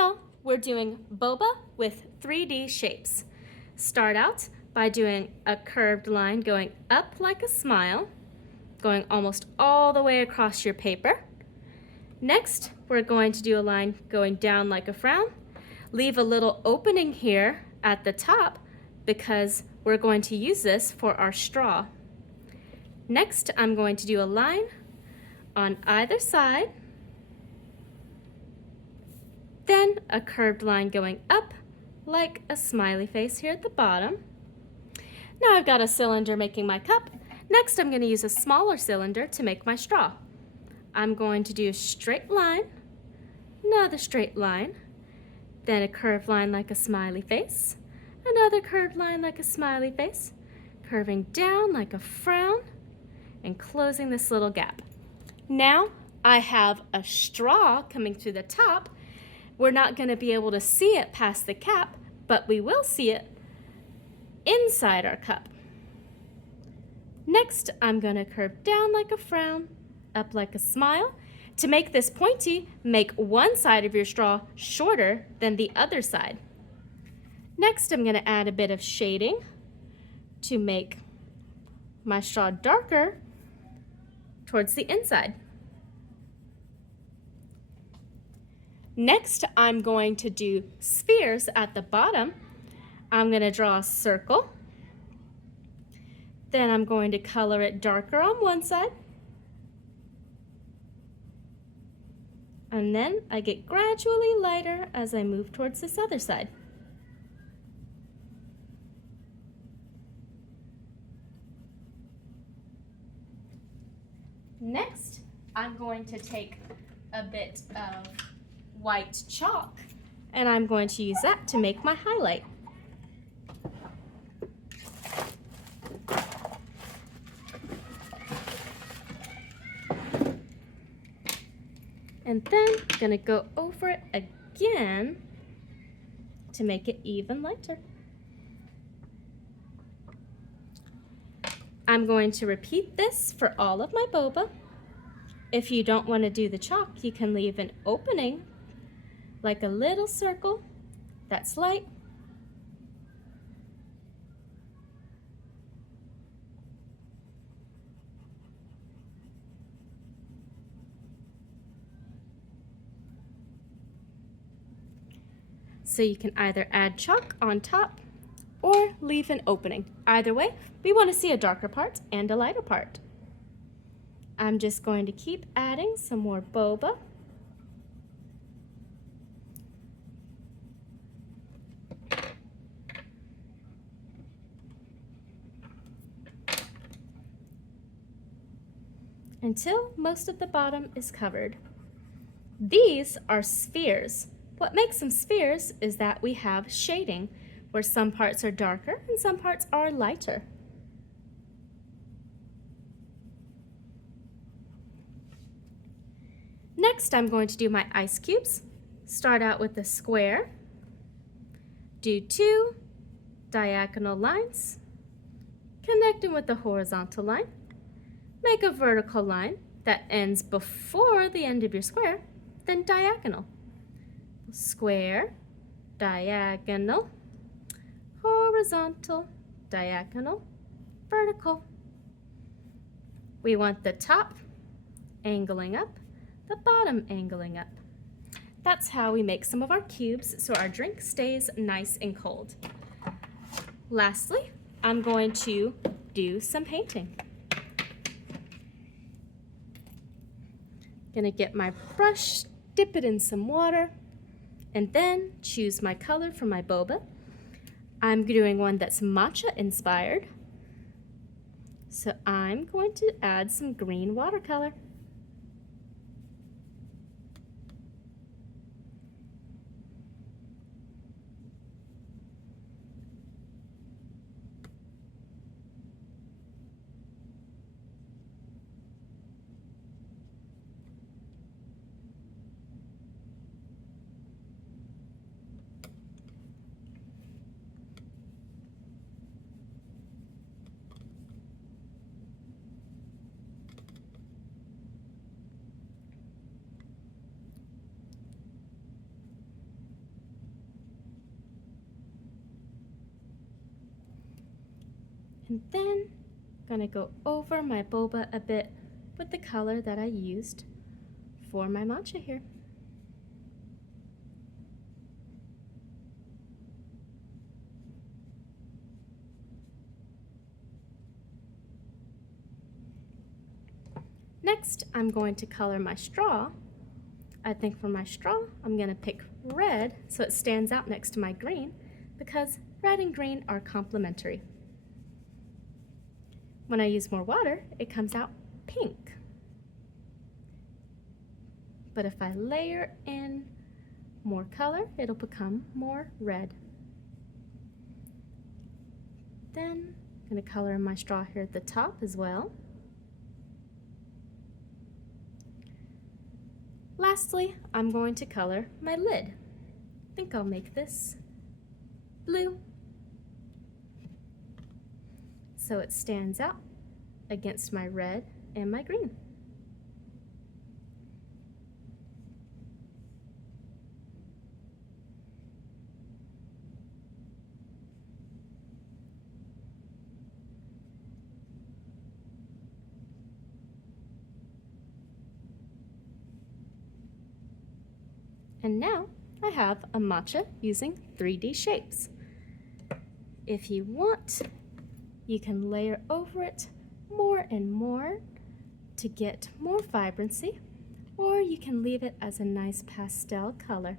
y'all, we're doing boba with 3D shapes. Start out by doing a curved line going up like a smile, going almost all the way across your paper. Next, we're going to do a line going down like a frown. Leave a little opening here at the top because we're going to use this for our straw. Next, I'm going to do a line on either side, then a curved line going up like a smiley face here at the bottom. Now I've got a cylinder making my cup. Next, I'm going to use a smaller cylinder to make my straw. I'm going to do a straight line, another straight line, then a curved line like a smiley face, another curved line like a smiley face, curving down like a frown, and closing this little gap. Now I have a straw coming through the top. We're not going to be able to see it past the cap, but we will see it inside our cup. Next, I'm going to curve down like a frown, up like a smile. To make this pointy, make one side of your straw shorter than the other side. Next, I'm going to add a bit of shading to make my straw darker towards the inside. Next, I'm going to do spheres at the bottom. I'm going to draw a circle. Then I'm going to color it darker on one side. And then I get gradually lighter as I move towards this other side. Next, I'm going to take a bit of white chalk and I'm going to use that to make my highlight. And then I'm going to go over it again to make it even lighter. I'm going to repeat this for all of my boba. If you don't want to do the chalk, you can leave an opening like a little circle that's light. So you can either add chalk on top or leave an opening. Either way, we want to see a darker part and a lighter part. I'm just going to keep adding some more boba. Until most of the bottom is covered. These are spheres. What makes them spheres is that we have shading, where some parts are darker and some parts are lighter. Next, I'm going to do my ice cubes. Start out with a square. Do 2 diagonal lines. Connect them with the horizontal line. Make a vertical line that ends before the end of your square, then diagonal. Square, diagonal, horizontal, diagonal, vertical. We want the top angling up, the bottom angling up. That's how we make some of our cubes so our drink stays nice and cold. Lastly, I'm going to do some painting. Gonna get my brush, dip it in some water, and then choose my color for my boba. I'm doing one that's matcha inspired. So I'm going to add some green watercolor. And then I'm going to go over my boba a bit with the color that I used for my matcha here. Next, I'm going to color my straw. I think for my straw, I'm going to pick red so it stands out next to my green because red and green are complementary. When I use more water, it comes out pink. But if I layer in more color, it'll become more red. Then I'm going to color in my straw here at the top as well. Lastly, I'm going to color my lid. I think I'll make this blue so it stands out against my red and my green. And now I have a matcha using 3D shapes. If you want, you can layer over it more and more to get more vibrancy, or you can leave it as a nice pastel color.